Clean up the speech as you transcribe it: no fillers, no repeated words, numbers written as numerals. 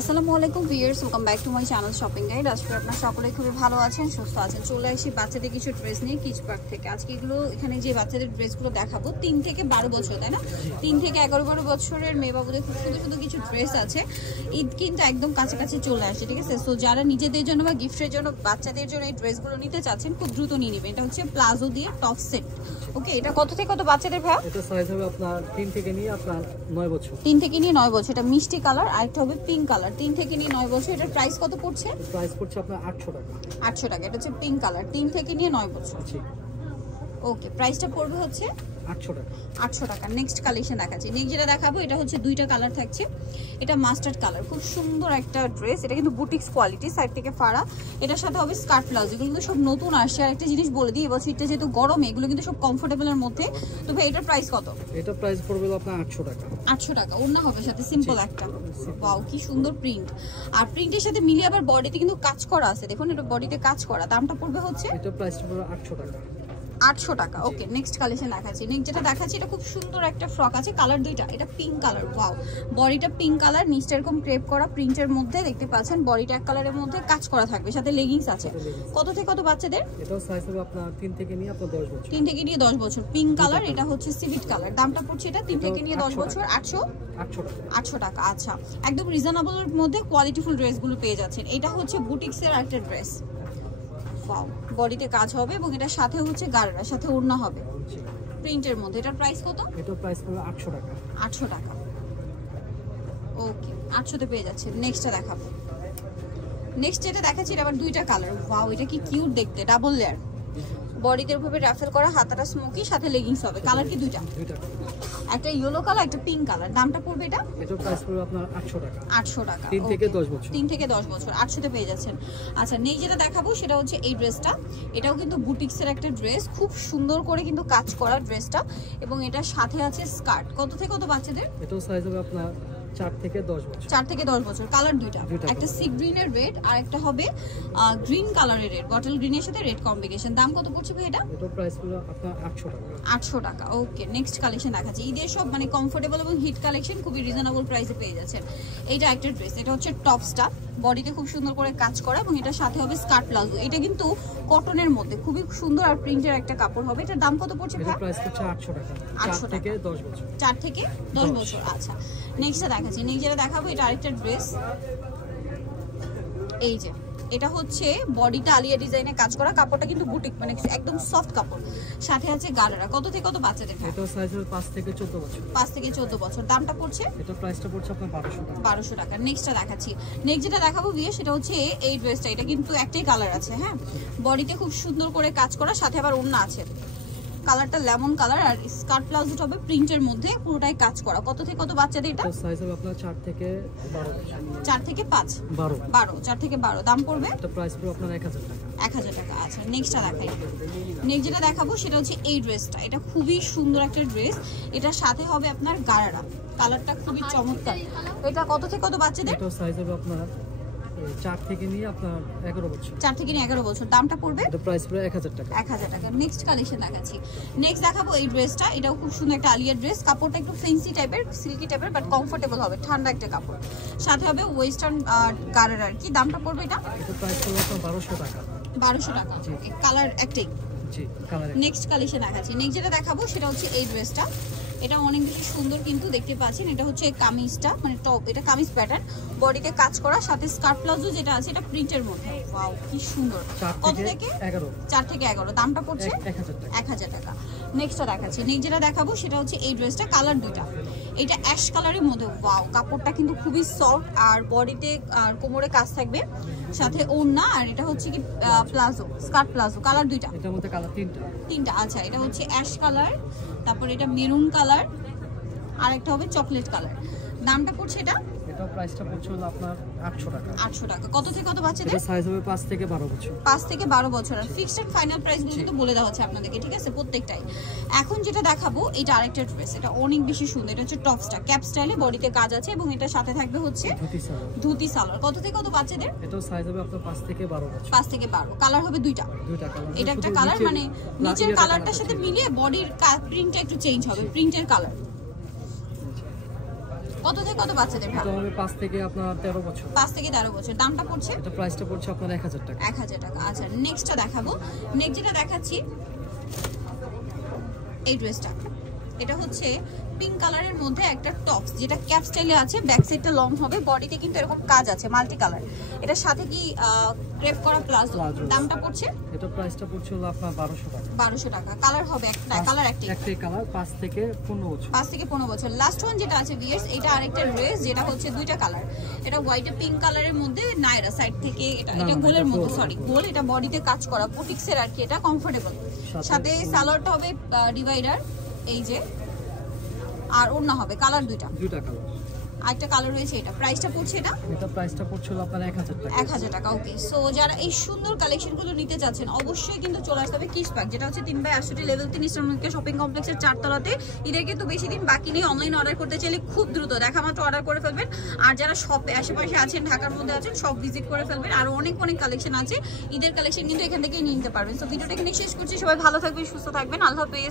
আসসালামু আলাইকুম viewers, welcome back to my channel shopping guide. আজকে আপনারা সকলেই খুবই ভালো আছেন, সুস্থ আছেন। চলে আসি বাচ্চাদের কিছু ড্রেস নিয়ে কিডস পার্ক থেকে। আজকে এগুলো এখানে যে বাচ্চাদের ড্রেসগুলো দেখাবো 3 থেকে 12 বছর, তাই না? 3 থেকে 11-12 বছরের মেয়ে বাবুদের খুব সুন্দর সুন্দর কিছু ড্রেস আছে। ঈদ কিন্তু একদম কাছাকাছি চলে আসছে, ঠিক আছে? সো যারা নিজেদের জন্য বা গিফটের জন্য বাচ্চাদের জন্য এই ড্রেসগুলো নিতে চাচ্ছেন, খুব দ্রুত নিয়ে নেবেন। এটা হচ্ছে প্লাজো দিয়ে টপ সেট। ওকে, এটা কত থেকে কত বাচ্চাদের ভাই? এটা সাইজ হবে আপনার 3 থেকে নিয়ে আপনার 9 বছর। 3 থেকে নিয়ে 9 বছর। এটা মিষ্টি কালার আর একটা হবে পিঙ্ক কালার। 3 থেকে নিয়ে 9 বছর। এটার প্রাইস কত পড়ছে? প্রাইস পড়ছে আপনার 800 টাকা। 800 টাকা। এটা হচ্ছে পিঙ্ক কালার, 3 থেকে নিয়ে 9 বছর। জি। ওকে, প্রাইসটা পড়বে হচ্ছে 800 টাকা। 800 টাকা। নেক্সট কালেকশন দেখাচ্ছি। নেক্সট যেটা দেখাবো এটা হচ্ছে দুইটা কালার থাকছে। এটা মাস্টার্ড কালার, খুব সুন্দর একটা ড্রেস। এটা কিন্তু বুটিক্স কোয়ালিটি, সাইড থেকে ফাড়া। এটার সাথে হবে স্কার্ট ব্লাউজ। এগুলো কিন্তু সব নতুন আসছে। আর একটা জিনিস বলে দিই, এবছর এটা যেহেতু গরমে এগুলো কিন্তু সব কমফোর্টেবলের মধ্যে। তো ভাই এটার প্রাইস কত? এটা প্রাইস পড়বে আপনার 800 টাকা। 800 টাকা। ওড়না হবে সাথে সিম্পল একটা। ওয়াও, কি সুন্দর প্রিন্ট। আর প্রিন্টের সাথে মিলিয়ে আবার বডিতে কিন্তু কাজ করা আছে। দেখুন, এটা বডিতে কাজ করা। দামটা পড়বে হচ্ছে এটা প্রাইস পড়বে 800 টাকা। 800 টাকা। ওকে, নেক্সট কালেকশন দেখাচ্ছি। নেক্সট যেটা দেখাচ্ছি এটা খুব সুন্দর একটা ফ্রক আছে, কালার দুইটা। এটা পিঙ্ক কালার। ওয়াও, বডিটা পিঙ্ক কালার, নিচটা এরকম ক্রেপ করা প্রিন্টের মধ্যে দেখতে পাচ্ছেন। বডিটা এক কালারের মধ্যে কাজ করা থাকবে, সাথে লেগিংস আছে। কত থেকে কত বাচ্চাদের? এটাও সাইজ হবে আপনার 3 থেকে নিয়ে আপনার 10 বছর। 3 থেকে নিয়ে 10 বছর। পিঙ্ক কালার, এটা হচ্ছে সিভিট কালার। দামটা পড়ছে এটা 3 থেকে নিয়ে 10 বছর 800 টাকা। 800 টাকা। আচ্ছা, একদম রিজনেবলের মধ্যে কোয়ালিটিফুল ড্রেসগুলো পেয়ে যাচ্ছেন। এটা হচ্ছে বুটিক্সের একটা ড্রেস। ওয়াও, বডিতে কাজ হবে এবং এটার সাথে হচ্ছে গাড়ার সাথে ওড়না হবে প্রিন্টের মধ্যে। এটার প্রাইস কত? এটার প্রাইস পড়বে 800 টাকা। 800 টাকা। ওকে, 800 তে পেয়ে যাচ্ছে। নেক্সটটা দেখাবো। নেক্সট যেটা দেখাচ্ছি এটা আবার দুইটা কালার। ওয়াও, এটা কি কিউট দেখতে, ডাবল লেয়ার। বডিতে উপরে রাফেল করা, হাতাটা স্মোকি, সাথে লেগিংস হবে। কালার কি দুইটা? দুইটা। একটা ইয়েলো কালার, একটা পিঙ্ক কালার। দামটা পড়বে এটা? এটার প্রাইস পড়বে আপনার 800 টাকা। 800 টাকা। 3 থেকে 10 বছর। 3 থেকে 10 বছর 800 তে পেয়ে যাচ্ছেন। আচ্ছা, নেক্সট যেটা দেখাবো সেটা হচ্ছে এই ড্রেসটা। এটাও কিন্তু বুটিক্সের একটা ড্রেস, খুব সুন্দর করে কিন্তু কাজ করা ড্রেসটা, এবং এটার সাথে আছে স্কার্ট। কত থেকে কত বাচ্চাদের? এটাও সাইজ হবে আপনার 4 থেকে 10 বছর। 4 থেকে 10 বছর। কালার দুইটা, একটা সি গ্রিনের রেড আর একটা হবে গ্রিন কালারের রেড, বটল গ্রিনের সাথে রেড কম্বিনেশন। দাম কত পড়ছে ভাই এটা? এটার প্রাইস পড়বে আপনার 800 টাকা। 800 টাকা। ওকে, নেক্সট কালেকশন দেখাচ্ছি। ঈদের সব মানে কমফোর্টেবল এবং হিট কালেকশন খুবই রিজনেবল প্রাইসে পেয়ে যাচ্ছেন। এইটা একটা ড্রেস, এটা হচ্ছে টপসটা, বডিতে খুব সুন্দর করে কাজ করা এবং এটার সাথে হবে স্কার্ট প্লাজো। এটা কিন্তু কটনের মধ্যে খুবই সুন্দর আর প্রিন্টের একটা কাপড় হবে। এটার দাম কত পড়ছে ভাই? এটার প্রাইস পড়ছে 800 টাকা। 4 থেকে 10 বছর। 4 থেকে 10 বছর। আচ্ছা, নেক্সটটা দেখাচ্ছি। নেক্সট যেটা দেখাবো এটা আরেকটা ড্রেস। এই যে এটা হচ্ছে বডিটা আলিয়া ডিজাইনে কাজ করা, কাপড়টা কিন্তু বুটিক মানে একদম সফট কাপড়, সাথে আছে গাড়ারা। কত থেকে কত বাচ্চাদের? এটা সাইজ হবে 5 থেকে 14 বছর। 5 থেকে 14 বছর। দামটা পড়ছে? এটা প্রাইসটা পড়ছে আপনার 1200 টাকা। 1200 টাকা। নেক্সটটা দেখাচ্ছি। নেক্সট যেটা দেখাবো বিয়ে, সেটা হচ্ছে এই ড্রেসটা। এটা কিন্তু একটাই কালার আছে, হ্যাঁ। বডিতে খুব সুন্দর করে কাজ করা, সাথে আবার ওড়না আছে। কালারটা লেমন কালার আর স্কার্ট প্লাজোটা হবে প্রিন্টের মধ্যে, পুরোটাই কাজ করা। কত থেকে কত বাচ্চাদের এটা? সাইজ হবে আপনার 4 থেকে 12 বছর। 4 থেকে 5 12 4 থেকে 12। দাম পড়বে? এটা প্রাইস পড়বে আপনার 1000 টাকা। 1000 টাকা। আচ্ছা, নেক্সটটা দেখাই। নেক্সট যেটা দেখাবো সেটা হচ্ছে এই ড্রেসটা। এটা খুবই সুন্দর একটা ড্রেস। এটার সাথে হবে আপনার গাড়ারা। কালারটা খুবই চমৎকার। এটা কত থেকে কত বাচ্চাদের? এটা সাইজ হবে আপনার 4 থেকে নিয়ে আপনার 11 বছর। 4 থেকে নিয়ে 11 বছর। দামটা পড়বে? এটা প্রাইস পড়বে 1000 টাকা। 1000 টাকা। নেক্সট কালেকশন দেখাচ্ছি। নেক্সট দেখাবো এই ড্রেসটা। এটাও খুব সুন্দর একটা আলিয়া ড্রেস। কাপড়টা একটু ফেন্সি টাইপের, সিল্কি টাইপের, বাট কমফোর্টেবল হবে, ঠান্ডা একটা কাপড়। সাথে হবে ওয়েস্টার্ন গাড়ার আর কি। দামটা পড়বে এটা? এটা প্রাইস পড়বে আপনার 1200 টাকা। 1200 টাকা। কালার একটাই। জি, কালার। নেক্সট কালেকশন দেখাচ্ছি। নেক্সট যেটা দেখাবো সেটা হচ্ছে এই ড্রেসটা। এটা অনেক বেশি সুন্দর কিন্তু দেখতে পাচ্ছেন। এটা হচ্ছে কামিজটা, মানে টপ, এটা কামিজ প্যাটার্ন, বডিতে কাজ করা, সাথে স্কার্ট প্লাজো যেটা আছে এটা প্রিন্টের মধ্যে। ওয়াও, কি সুন্দর। কত থেকে? 11। 4 থেকে 11। দামটা পড়ছে 1000 টাকা। 1000 টাকা। নেক্সটটা দেখাচ্ছি। নেক্সট যেটা দেখাবো সেটা হচ্ছে এই ড্রেসটা। কালার দুইটা। এটা অ্যাশ কালারের মধ্যে। ওয়াও, কাপড়টা কিন্তু খুবই সফট আর বডিতে আর কোমরে কাজ থাকবে, সাথে ওড়না। আর এটা হচ্ছে কি প্লাজো, স্কার্ট প্লাজো। কালার দুইটা। এটার মধ্যে কালার তিনটা। আচ্ছা, এটা হচ্ছে অ্যাশ কালার, তারপর এটা মেরুন কালার, আর একটা হবে চকলেট কালার। দামটা পড়ছে এটা? এটা প্রাইসটা পড়ছে হলো আপনার 800 টাকা। 800 টাকা। কত থেকে কত বাচ্চাদের? এটা সাইজ হবে 5 থেকে 12 বছর। 5 থেকে 12 বছর। আর ফিক্সড এন্ড ফাইনাল প্রাইসগুলো কিন্তু বলে দেওয়া হচ্ছে আপনাদেরকে, ঠিক আছে, প্রত্যেকটাই। এখন যেটা দেখাবো এটা আরেকটা ড্রেস। এটা অনেক বেশি সুন্দর। এটা হচ্ছে টপসটা, ক্যাপ স্টাইলে, বডিতে কাজ আছে এবং এটার সাথে থাকবে হচ্ছে ধুতি সালোয়ার। কত থেকে কত বাচ্চাদের? এটা সাইজ হবে আপনার 5 থেকে 12 বছর। 5 থেকে 12। কালার হবে দুইটা কালার। এটা একটা কালার, মানে নিচের কালারটার সাথে মিলিয়ে বডির প্রিন্টটা একটু চেঞ্জ হবে, প্রিন্টের কালার। কত থেকে কত বাচ্চাদের এটা ভালো? হবে 5 থেকে আপনার 13 বছর। 5 থেকে 13 বছর। দামটা পড়ছে? এটা প্রাইসটা পড়ছে আপনার 1000 টাকা। 1000 টাকা। আচ্ছা নেক্সটটা দেখাবো। নেক্সট যেটা দেখাচ্ছি এই ড্রেসটা, এটা হচ্ছে পিঙ্ক কালারের মধ্যে একটা টপস, যেটা ক্যাপ স্টাইলে আছে, ব্যাক সাইডটা লং হবে, বডিতে কিন্তু এরকম কাজ আছে মাল্টি কালার। এটার সাথে কি ক্রেপ করা প্লাজো। দামটা পড়ছে? এটা প্রাইসটা পড়ছে হলো আপনার 1200 টাকা। 1200 টাকা। কালার হবে একটা, কালার একটাই কালার, 5 থেকে 15 বছর। 5 থেকে 15 বছর। লাস্ট ওয়ান যেটা আছে ভিউয়ার্স, এটা আরেকটা ড্রেস, যেটা হচ্ছে দুইটা কালার। এটা হোয়াইট আর পিঙ্ক কালারের মধ্যে নায়রা সাইড থেকে, এটা গোলের মধ্যে, সরি গোল, এটা বডিতে কাজ করা বুটিক্সের আর কি, এটা কমফোর্টেবল। সাথে সালোয়ারটা হবে ডিভাইডার এই যে, আর ওড়না হবে কালার দুইটা কালার। আরেকটা কালার রয়েছে। এটা প্রাইসটা পড়ছে, এটা প্রাইসটা পড়ছে হলো আপনার 1000 টাকা। 1000 টাকা। ওকে, সো যারা এই সুন্দর কালেকশনগুলো নিতে চাচ্ছেন অবশ্যই কিন্তু চলে আসতে হবে কিস পার্ক, যেটা হচ্ছে 3/68 লেভেল 3 ইস্টার্ন শপিং কমপ্লেক্সের 4 তলাতে। ঈদের কিন্তু বেশি দিন বাকি নেই, অনলাইন অর্ডার করতে চাইলে খুব দ্রুত দেখা মাত্র অর্ডার করে ফেলবেন। আর যারা শপে আশেপাশে আছেন, ঢাকার মধ্যে আছেন, সব ভিজিট করে ফেলবেন। আর অনেক অনেক কালেকশন আছে, ঈদের কালেকশন কিন্তু এখান থেকেই নিতে পারবেন। সো ভিডিওটা এখানে শেষ করছি। সবাই ভালো থাকবেন, সুস্থ থাকবেন, আল্লাহ হাফেজ।